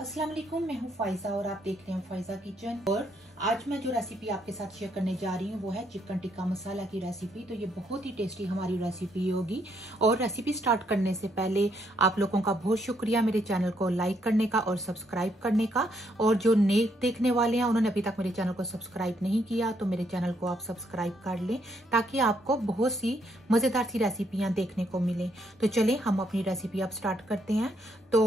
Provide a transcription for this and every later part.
अस्सलाम वालेकुम, मैं हूँ फाइजा और आप देख रहे हैं फाइजा किचन। और आज मैं जो रेसिपी आपके साथ शेयर करने जा रही हूँ वो है चिकन टिक्का मसाला की रेसिपी। तो ये बहुत ही टेस्टी हमारी रेसिपी होगी। और रेसिपी स्टार्ट करने से पहले आप लोगों का बहुत शुक्रिया मेरे चैनल को लाइक करने का और सब्सक्राइब करने का। और जो नए देखने वाले हैं उन्होंने अभी तक मेरे चैनल को सब्सक्राइब नहीं किया तो मेरे चैनल को आप सब्सक्राइब कर लें ताकि आपको बहुत सी मजेदार सी रेसिपियां देखने को मिले। तो चलें हम अपनी रेसिपी अब स्टार्ट करते हैं। तो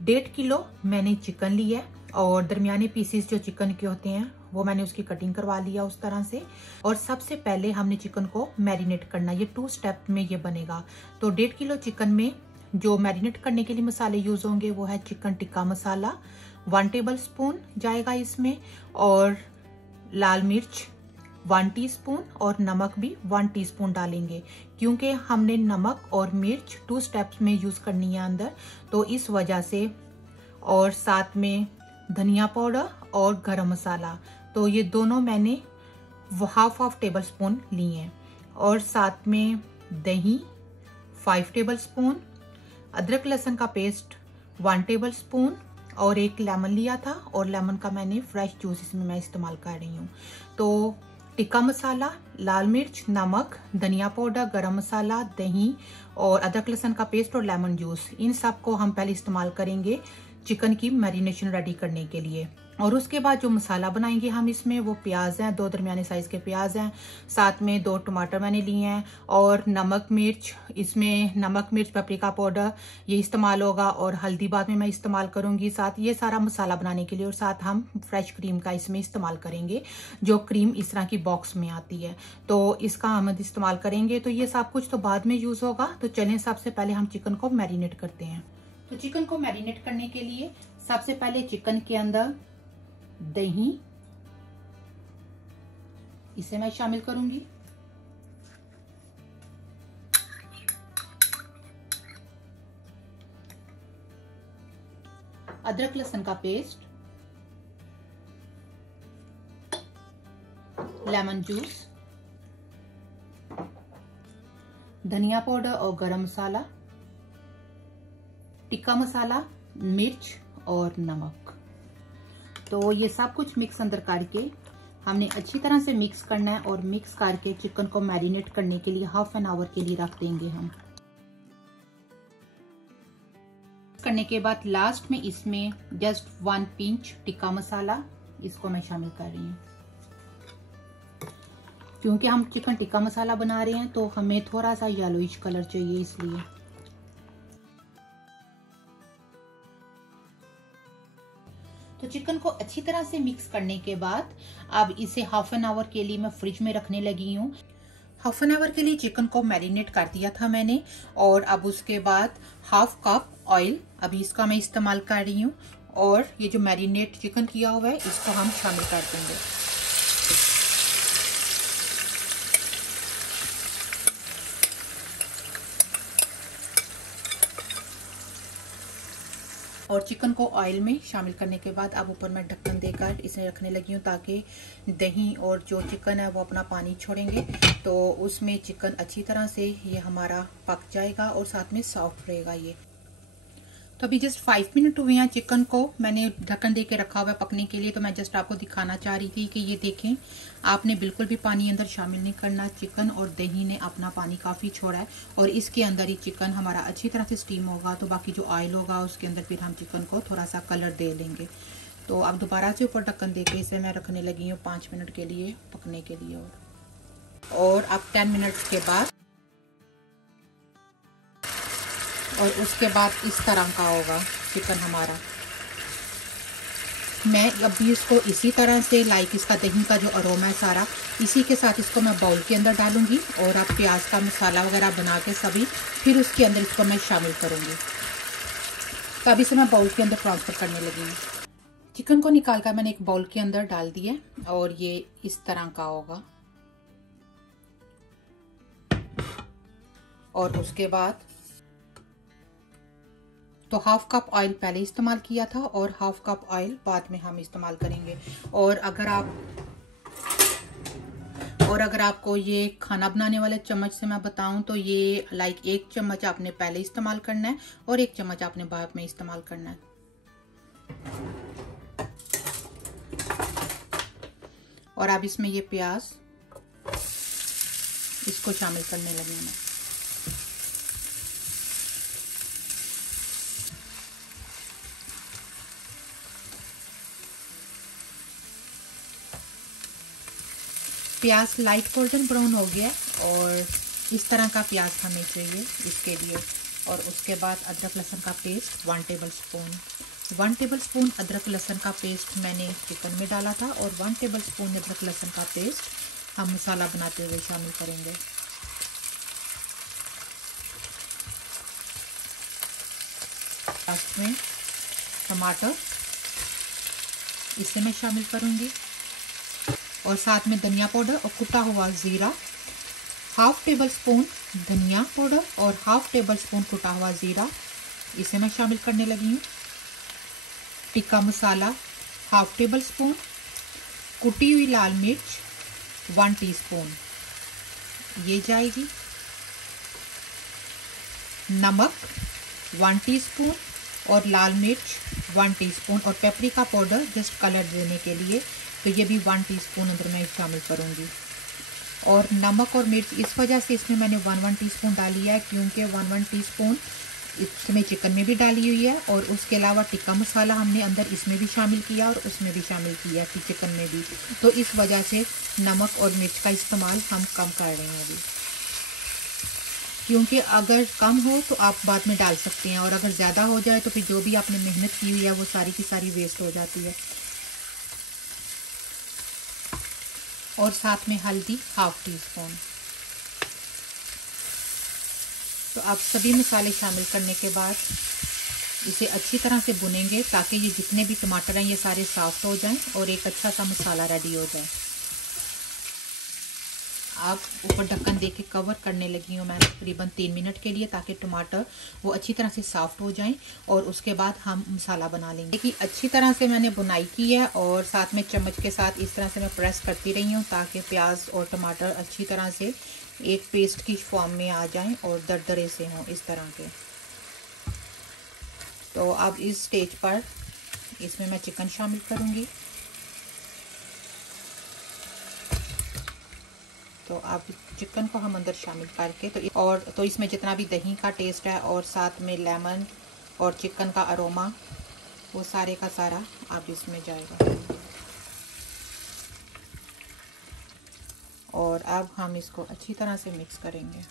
1.5 किलो मैंने चिकन लिया और दरमियाने पीसेस जो चिकन के होते हैं वो मैंने उसकी कटिंग करवा लिया उस तरह से। और सबसे पहले हमने चिकन को मैरिनेट करना, ये 2 स्टेप में ये बनेगा। तो 1.5 किलो चिकन में जो मैरिनेट करने के लिए मसाले यूज होंगे वो है chicken tikka masala 1 table spoon जाएगा इसमें, और लाल मिर्च 1 टीस्पून और नमक भी 1 टीस्पून डालेंगे क्योंकि हमने नमक और मिर्च 2 स्टेप्स में यूज करनी है अंदर, तो इस वजह से। और साथ में धनिया पाउडर और गरम मसाला, तो ये दोनों मैंने हाफ टेबल स्पून लिए हैं। और साथ में दही 5 टेबल स्पून, अदरक लहसुन का पेस्ट 1 टेबल स्पून, और एक लेमन लिया था और लेमन का मैंने फ्रेश जूस इसमें मैं इस्तेमाल कर रही हूँ। तो टिक्का मसाला, लाल मिर्च, नमक, धनिया पाउडर, गरम मसाला, दही और अदरक लहसुन का पेस्ट और लेमन जूस, इन सब को हम पहले इस्तेमाल करेंगे चिकन की मैरिनेशन रेडी करने के लिए। और उसके बाद जो मसाला बनाएंगे हम इसमें वो प्याज हैं, 2 दरमियाने साइज के प्याज हैं, साथ में 2 टमाटर मैंने लिए हैं, और नमक मिर्च, इसमें नमक मिर्च पेपरिका पाउडर ये इस्तेमाल होगा, और हल्दी बाद में मैं इस्तेमाल करूंगी साथ ये सारा मसाला बनाने के लिए। और साथ हम फ्रेश क्रीम का इसमें इस्तेमाल करेंगे, जो क्रीम इस तरह की बॉक्स में आती है, तो इसका हम इस्तेमाल करेंगे। तो ये सब कुछ तो बाद में यूज होगा। तो चलें सबसे पहले हम चिकन को मैरिनेट करते हैं। तो चिकन को मैरिनेट करने के लिए सबसे पहले चिकन के अंदर दही इसे मैं शामिल करूंगी, अदरक लहसुन का पेस्ट, लेमन जूस, धनिया पाउडर और गरम मसाला, टिक्का मसाला, मिर्च और नमक। तो ये सब कुछ मिक्स अंदर करके हमने अच्छी तरह से मिक्स करना है, और मिक्स करके चिकन को मैरिनेट करने के लिए हाफ एन आवर के लिए रख देंगे हम। करने के बाद लास्ट में इसमें जस्ट 1 पिंच टिक्का मसाला इसको मैं शामिल कर रही हूँ, क्योंकि हम चिकन टिक्का मसाला बना रहे हैं तो हमें थोड़ा सा येलोइश कलर चाहिए इसलिए। तो चिकन को अच्छी तरह से मिक्स करने के बाद अब इसे हाफ एन आवर के लिए मैं फ्रिज में रखने लगी हूँ। हाफ एन आवर के लिए चिकन को मैरिनेट कर दिया था मैंने, और अब उसके बाद हाफ कप ऑयल अभी इसका मैं इस्तेमाल कर रही हूँ, और ये जो मैरिनेट चिकन किया हुआ है इसको हम शामिल कर देंगे। और चिकन को ऑयल में शामिल करने के बाद अब ऊपर मैं ढक्कन देकर इसे रखने लगी हूँ ताकि दही और जो चिकन है वो अपना पानी छोड़ेंगे, तो उसमें चिकन अच्छी तरह से ये हमारा पक जाएगा और साथ में सॉफ्ट रहेगा ये। तो अभी जस्ट 5 मिनट हुए हैं चिकन को मैंने ढक्कन दे के रखा हुआ है पकने के लिए। तो मैं जस्ट आपको दिखाना चाह रही थी कि ये देखें, आपने बिल्कुल भी पानी अंदर शामिल नहीं करना। चिकन और दही ने अपना पानी काफ़ी छोड़ा है, और इसके अंदर ही चिकन हमारा अच्छी तरह से स्टीम होगा, तो बाकी जो ऑयल होगा उसके अंदर फिर हम चिकन को थोड़ा सा कलर दे लेंगे। तो अब दोबारा से ऊपर ढक्कन दे के इसे मैं रखने लगी हूँ 5 मिनट के लिए पकने के लिए। और अब 10 मिनट्स के बाद, और उसके बाद इस तरह का होगा चिकन हमारा। मैं अभी इसको इसी तरह से इसका दही का जो अरोमा है सारा इसी के साथ इसको मैं बाउल के अंदर डालूंगी, और अब प्याज का मसाला वगैरह बना के सभी फिर उसके अंदर इसको मैं शामिल करूंगी। तो अभी से मैं बाउल के अंदर ट्रांसफर करने लगी हूँ। चिकन को निकाल कर मैंने एक बाउल के अंदर डाल दिया, और ये इस तरह का होगा। और उसके बाद तो हाफ कप ऑयल पहले इस्तेमाल किया था और हाफ कप ऑयल बाद में हम इस्तेमाल करेंगे। और अगर आपको ये खाना बनाने वाले चम्मच से मैं बताऊं तो ये 1 चम्मच आपने पहले इस्तेमाल करना है और 1 चम्मच आपने बाद में इस्तेमाल करना है। और अब इसमें ये प्याज इसको शामिल करने लगी मैं। प्याज लाइट गोल्डन ब्राउन हो गया और इस तरह का प्याज हमें चाहिए इसके लिए। और उसके बाद अदरक लहसुन का पेस्ट 1 टेबलस्पून अदरक लहसुन का पेस्ट मैंने चिकन में डाला था और 1 टेबलस्पून अदरक लहसुन का पेस्ट हम मसाला बनाते हुए शामिल करेंगे। लास्ट में टमाटर इसे मैं शामिल करूंगी और साथ में धनिया पाउडर और कुटा हुआ जीरा, 1/2 टेबलस्पून धनिया पाउडर और 1/2 टेबलस्पून कुटा हुआ जीरा इसे मैं शामिल करने लगी हूँ। टिक्का मसाला 1/2 टेबलस्पून, कुटी हुई लाल मिर्च 1 टीस्पून ये जाएगी, नमक 1 टीस्पून और लाल मिर्च 1 टीस्पून और पेपरिका पाउडर जस्ट कलर देने के लिए, तो ये भी 1 टीस्पून अंदर मैं शामिल करूँगी। और नमक और मिर्च इस वजह से इसमें मैंने 1 टीस्पून डाली है क्योंकि 1 टीस्पून इसमें चिकन में भी डाली हुई है और उसके अलावा टिक्का मसाला हमने अंदर इसमें भी शामिल किया और उसमें भी शामिल किया कि चिकन में भी, तो इस वजह से नमक और मिर्च का इस्तेमाल हम कम कर रहे हैं अभी। क्योंकि अगर कम हो तो आप बाद में डाल सकते हैं और अगर ज़्यादा हो जाए तो फिर जो भी आपने मेहनत की हुई है वो सारी की सारी वेस्ट हो जाती है। और साथ में हल्दी 1/2 टीस्पून। तो आप सभी मसाले शामिल करने के बाद इसे अच्छी तरह से भुनेंगे ताकि ये जितने भी टमाटर हैं ये सारे सॉफ्ट हो जाएं और एक अच्छा सा मसाला रेडी हो जाए। आप ऊपर ढक्कन दे के कवर करने लगी हूँ मैं तकरीबन 3 मिनट के लिए ताकि टमाटर वो अच्छी तरह से सॉफ्ट हो जाएं और उसके बाद हम मसाला बना लेंगे। कि अच्छी तरह से मैंने बुनाई की है और साथ में चम्मच के साथ इस तरह से मैं प्रेस करती रही हूँ ताकि प्याज और टमाटर अच्छी तरह से एक पेस्ट की फॉर्म में आ जाएं और दरदरे से हों इस तरह के। तो अब इस स्टेज पर इसमें मैं चिकन शामिल करूँगी। तो अब चिकन को हम अंदर शामिल करके तो इसमें जितना भी दही का टेस्ट है और साथ में लेमन और चिकन का अरोमा वो सारे का सारा अब इसमें जाएगा। और अब हम इसको अच्छी तरह से मिक्स करेंगे।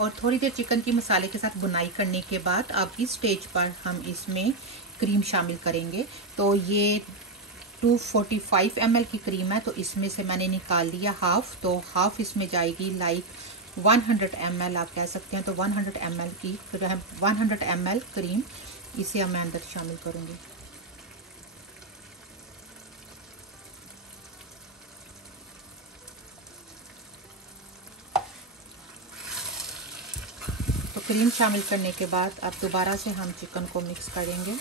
और थोड़ी देर चिकन की मसाले के साथ बुनाई करने के बाद अब इस स्टेज पर हम इसमें क्रीम शामिल करेंगे। तो ये 245 ml की क्रीम है तो इसमें से मैंने निकाल लिया हाफ, तो हाफ इसमें जाएगी लाइक 100 ml आप कह सकते हैं। तो 100 ml क्रीम इसे अब मैं अंदर शामिल करूँगी। तो क्रीम शामिल करने के बाद अब दोबारा से हम चिकन को मिक्स करेंगे।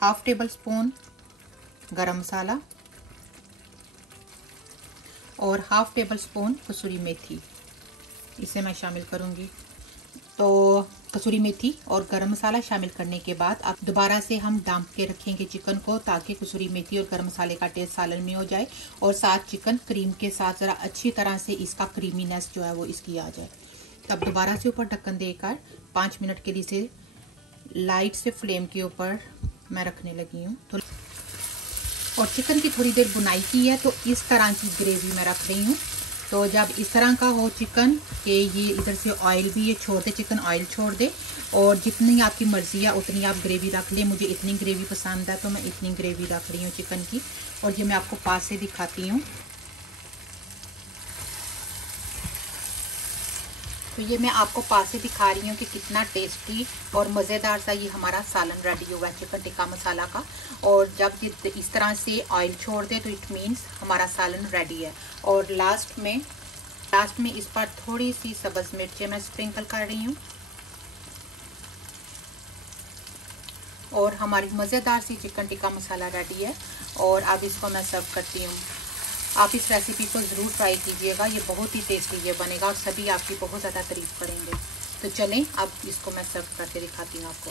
हाफ टेबल स्पून गरम मसाला और हाफ टेबल स्पून कसूरी मेथी इसे मैं शामिल करूंगी। तो कसूरी मेथी और गरम मसाला शामिल करने के बाद अब दोबारा से हम डांप के रखेंगे चिकन को ताकि कसूरी मेथी और गरम मसाले का टेस्ट सालन में हो जाए और साथ चिकन क्रीम के साथ ज़रा अच्छी तरह से इसका क्रीमीनेस जो है वो इसकी आ जाए। तब दोबारा से ऊपर ढक्कन देकर 5 मिनट के लिए इसे लाइट से फ्लेम के ऊपर मैं रखने लगी हूँ। तो और चिकन की थोड़ी देर बुनाई की है तो इस तरह की ग्रेवी मैं रख रही हूँ। तो जब इस तरह का हो चिकन कि ये इधर से ऑयल भी ये छोड़ दे, चिकन ऑयल छोड़ दे और जितनी आपकी मर्जी है उतनी आप ग्रेवी रख ले। मुझे इतनी ग्रेवी पसंद है तो मैं इतनी ग्रेवी रख रही हूँ चिकन की। और ये मैं आपको पास से दिखाती हूँ। तो ये मैं आपको पास से दिखा रही हूँ कि कितना टेस्टी और मज़ेदार सा ये हमारा सालन रेडी हुआ है चिकन टिक्का मसाला का। और जब ये इस तरह से ऑयल छोड़ दे तो इट मीन्स हमारा सालन रेडी है। और लास्ट में इस पर थोड़ी सी सब्ज़ मिर्चें मैं स्प्रिंकल कर रही हूँ। और हमारी मज़ेदार सी चिकन टिक्का मसाला रेडी है। और अब इसको मैं सर्व करती हूँ। आप इस रेसिपी को ज़रूर ट्राई कीजिएगा, ये बहुत ही टेस्टी ये बनेगा और सभी आपकी बहुत ज़्यादा तारीफ़ करेंगे। तो चलें अब इसको मैं सर्व करके दिखाती हूँ आपको।